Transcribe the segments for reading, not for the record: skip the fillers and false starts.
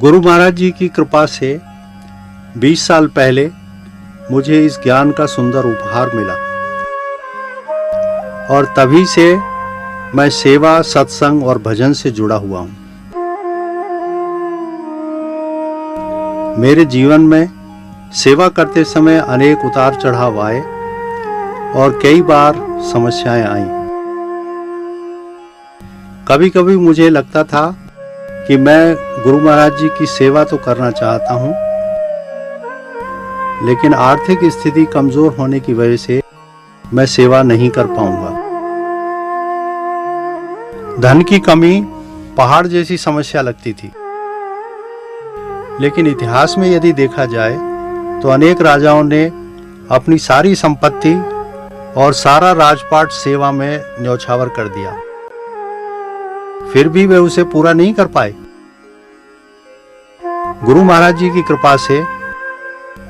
गुरु महाराज जी की कृपा से 20 साल पहले मुझे इस ज्ञान का सुंदर उपहार मिला और तभी से मैं सेवा, सत्संग और भजन से जुड़ा हुआ हूँ। मेरे जीवन में सेवा करते समय अनेक उतार चढ़ाव आए और कई बार समस्याएं आईं। कभी कभी मुझे लगता था कि मैं गुरु महाराज जी की सेवा तो करना चाहता हूँ, लेकिन आर्थिक स्थिति कमजोर होने की वजह से मैं सेवा नहीं कर पाऊंगा। धन की कमी पहाड़ जैसी समस्या लगती थी, लेकिन इतिहास में यदि देखा जाए तो अनेक राजाओं ने अपनी सारी संपत्ति और सारा राजपाट सेवा में न्यौछावर कर दिया, फिर भी वे उसे पूरा नहीं कर पाए। गुरु महाराज जी की कृपा से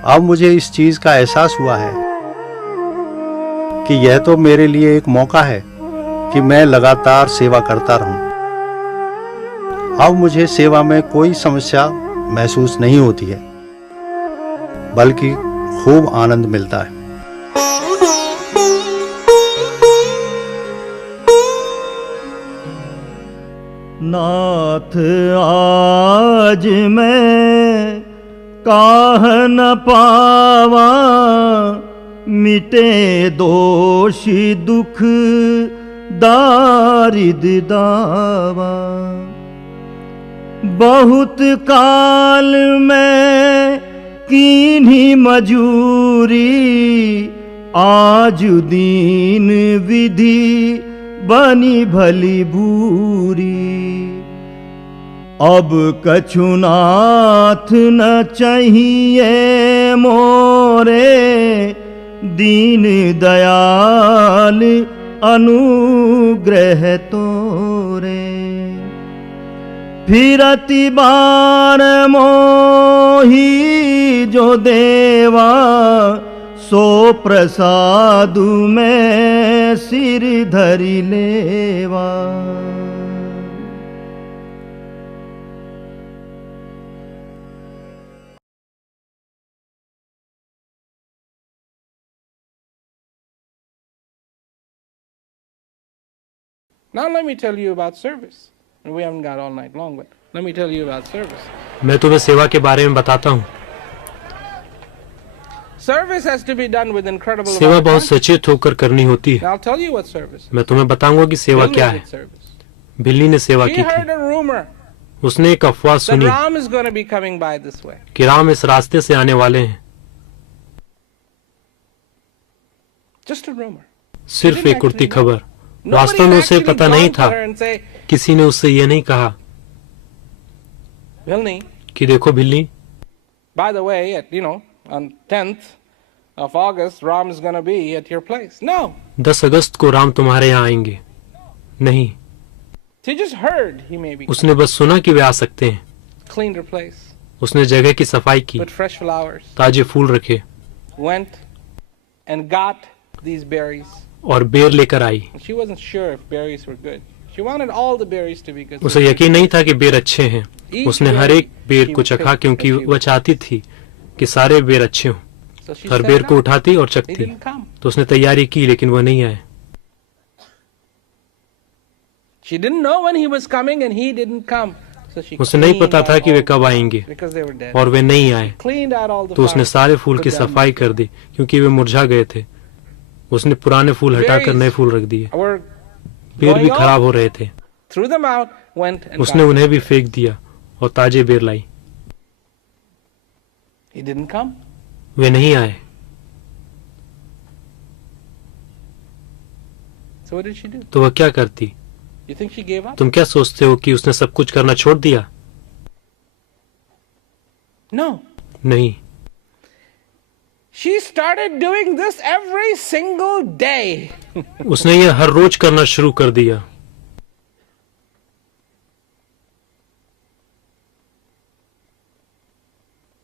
अब मुझे इस चीज का एहसास हुआ है कि यह तो मेरे लिए एक मौका है कि मैं लगातार सेवा करता रहूं। अब मुझे सेवा में कोई समस्या महसूस नहीं होती है, बल्कि खूब आनंद मिलता है। नाथ आज मैं काह न पावा, मिटे दोषी दुख दारिद दावा। बहुत काल में कीन्ही मजूरी, आज दीन विधि बनी भली बूरी। अब कछु नाथ न चाहिए मोरे, दीन दयाल अनुग्रह तोरे। फिरति बार मोही जो देवा, सो प्रसादु में सिर धरि लेवा। Now let me tell you about service. We haven't got all night long, but let me tell you about service. मैं तुम्हें सेवा के बारे में बताता हूँ। Service has to be done with incredible. सेवा बहुत सचेत होकर करनी होती है। I'll tell you what service is. मैं तुम्हें बताऊंगा कि सेवा क्या है। बिल्ली ने सेवा की थी। उसने एक अफवाह सुनी कि राम इस रास्ते से आने वाले हैं। सिर्फ एक उड़ती खबर। वास्तव में उसे पता नहीं था। किसी ने उससे यह नहीं कहा कि देखो बिल्ली, by the way, on 10th of August, Ram is going to be at your place. No. 10 अगस्त को राम तुम्हारे यहाँ आएंगे। नहीं, He just heard he may be. उसने बस सुना कि वे आ सकते हैं। Cleaned her place. उसने जगह की सफाई की, Put fresh flowers. ताजे फूल रखे, Went and got these berries. और बेर लेकर आई। She wasn't sure if berries were good. She wanted all the berries to be good. उसे यकीन नहीं था कि बेर अच्छे हैं। उसने हर एक बेर को चखा क्योंकि वह चाहती थी कि सारे बेर अच्छे हों। हर बेर को उठाती और चखती। तो उसने तैयारी की, लेकिन वह नहीं आए। उसे नहीं पता था कि वे कब आएंगे और वे नहीं आए। तो उसने सारे फूल की सफाई कर दी क्योंकि वे मुरझा गए थे। उसने पुराने फूल हटाकर नए फूल रख दिए। बेर भी खराब हो रहे थे। उसने उन्हें भी फेंक दिया और ताजे बेर लाई। वे नहीं आए। तो वह क्या करती? तुम क्या सोचते हो कि उसने सब कुछ करना छोड़ दिया? नहीं। She started doing this every single day. उसने यह हर रोज करना शुरू कर दिया।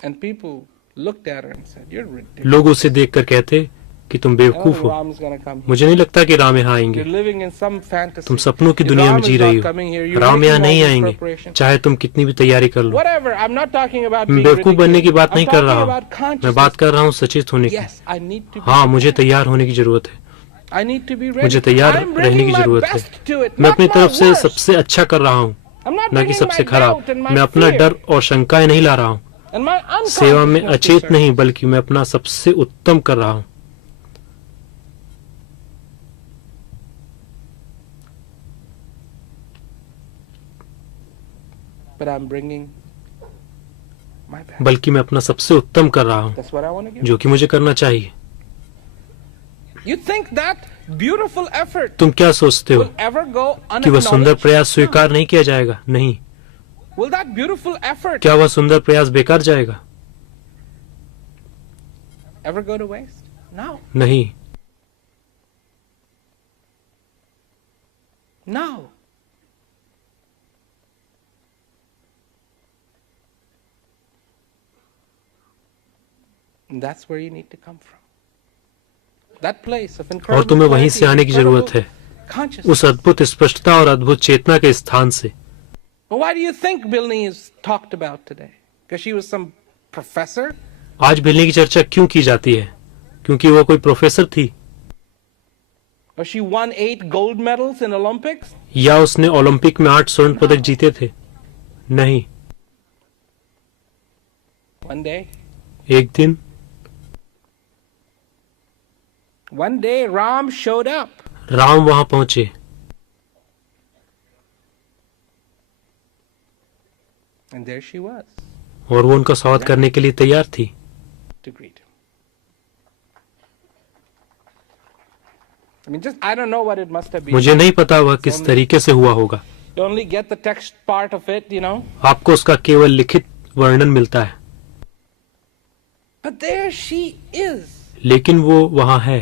And people looked at her and said, "You're ridiculous." लोग उसे देखकर कहते, कि तुम I don't बेवकूफ think हो। Ram's gonna come here. मुझे नहीं लगता कि राम यहाँ आएंगे। You're living in some fantasy. तुम सपनों की If दुनिया में Ram जी is रही not हो। coming here, you're राम यहाँ making नहीं all this आएंगे, preparation. चाहे तुम कितनी भी तैयारी कर लो। Whatever. I'm not talking about मैं being बेवकूफ बनने की ridiculed. बात नहीं I'm कर talking रहा about हूँ, consciousness. मैं बात कर रहा हूँ सचेत होने की। Yes, I need to be हाँ, मुझे prepared. तैयार होने की जरूरत है। I need to be ready. मुझे तैयार I'm रहने bringing की my जरूरत है। best to it, मैं not अपनी my तरफ से worst. सबसे अच्छा कर रहा हूँ, I'm not न कि bringing सबसे my खराब। doubt and my मैं अपना fear डर और शंकाएं नहीं ला रहा हूँ। and my सेवा में unconsciousness to अचेत serve. नहीं, बल्कि मैं अपना सबसे उत्तम कर रहा हूँ। But I'm bringing my best. बल्कि मैं अपना सबसे उत्तम कर रहा हूँ, That's what I want to give. जो कि मुझे करना चाहिए। You think that beautiful effort तुम क्या सोचते हो will ever go कि वह सुंदर unacknowledged? प्रयास स्वीकार नहीं किया जाएगा? नहीं। Will that beautiful effort क्या वह सुंदर प्रयास बेकार जाएगा? ever go to waste? No. नहीं। No. And that's where you need to come from. That place of और incredible तुम्हें वहीं clarity, से आने की जरूरत है, consciousness. उस अद्भुत स्पष्टता और अद्भुत चेतना के स्थान से। But why do you think Bilney is talked about today? Because she was some professor? आज बिलनी की चर्चा क्यों की जाती है? क्योंकि वो कोई प्रोफेसर थी, Or she won 8 gold medals in Olympics? या उसने ओलंपिक में 8 स्वर्ण पदक जीते थे? नहीं। One day, एक दिन Ram showed up. राम वहां पहुंचे And there she was और वो उनका स्वागत करने के लिए तैयार थी। to greet him. I mean, I don't know what it must have been. मुझे नहीं पता वह किस तरीके से हुआ होगा। You only get the text part of it, you know. आपको उसका केवल लिखित वर्णन मिलता है, But there she is, लेकिन वो वहां है,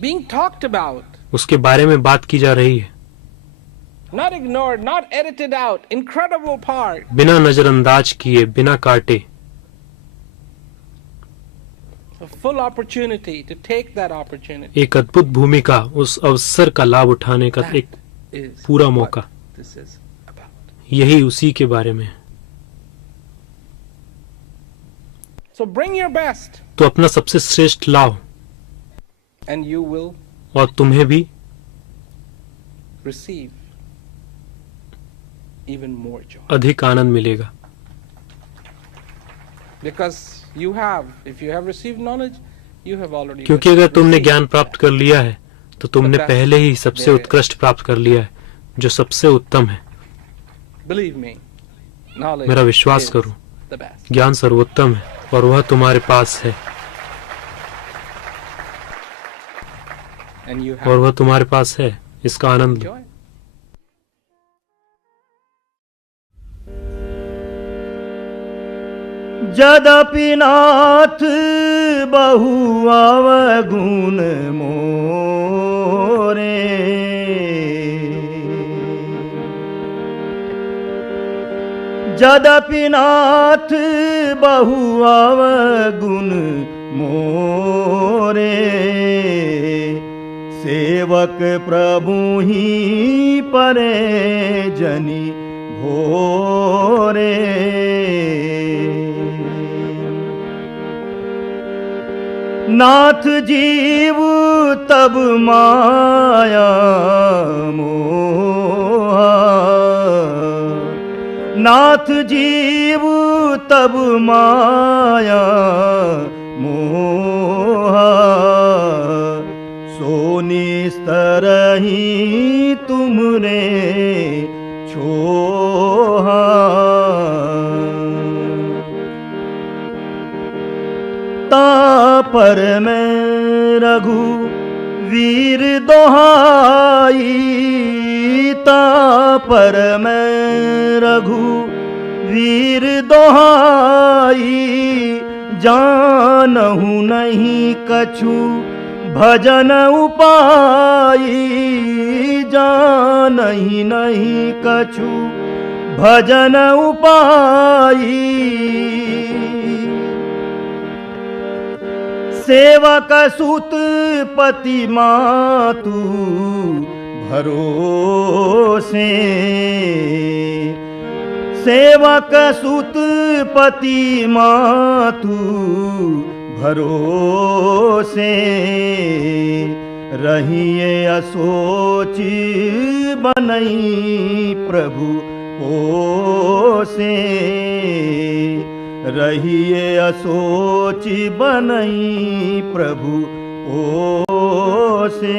being talked about, उसके बारे में बात की जा रही है, not ignored, not edited out. Incredible part. बिना नजरअंदाज किए, बिना काटे। A full opportunity to take that opportunity. एक अद्भुत भूमिका, उस अवसर का लाभ उठाने का एक Is पूरा what मौका। this is about. यही उसी के बारे में है। So bring your best, तो अपना सबसे श्रेष्ठ लाओ and you will और तुम्हें भी receive even more joy. अधिक आनंद मिलेगा। Because you have, if you have received knowledge, you have already क्योंकि अगर तुमने received ज्ञान प्राप्त कर लिया है तो तुमने पहले ही सबसे उत्कृष्ट प्राप्त कर लिया है, जो सबसे उत्तम है। Believe me, knowledge मेरा विश्वास is करो, the best. ज्ञान सर्वोत्तम है और वह तुम्हारे पास है, And you और have वह तुम्हारे पास है। इसका आनंद लो। joy. यद्यपि नाथ बहु अवगुण मोरे, यद्यपि नाथ बहु अवगुण मोरे, सेवक प्रभु ही परे जनि भोरे। नाथ जीव तब माया मोहा, नाथ जीव तब माया मोहा, सोनी तरही तुमरे छोहा। तापर में रघु वीर दोहाई, तापर में रघु वीर दोहाई, जानहु नहीं कछु भजन उपाई, जानहि नहीं कछु भजन उपाई। सेवक सुत पति मातु भरोसे, सेवक सुत पति मातु भरोसे, रहिए असोचि बनई प्रभु पोसे, रहिए असोचि बनई प्रभु पोसे।